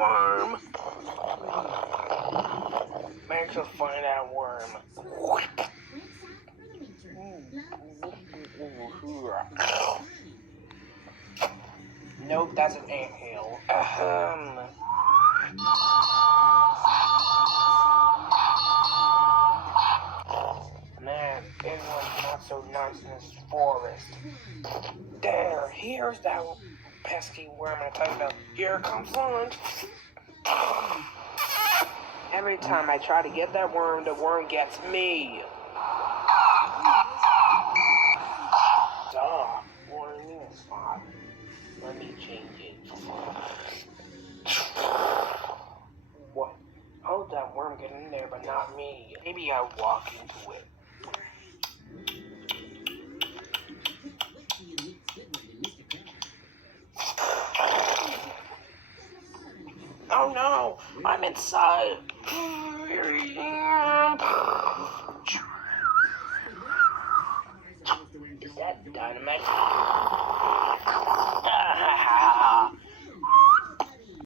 worm. Managed to find that worm. Nope, that's an anthill. Man, it was not so nice in this forest. There, here's that pesky worm I told you about. Here comes lunch. Every time I try to get that worm, the worm gets me. Duh, worm in a spot. Let me change it. What? How did that worm get in there but not me? Maybe I walk into it. Oh no, I'm inside. Is that dynamite?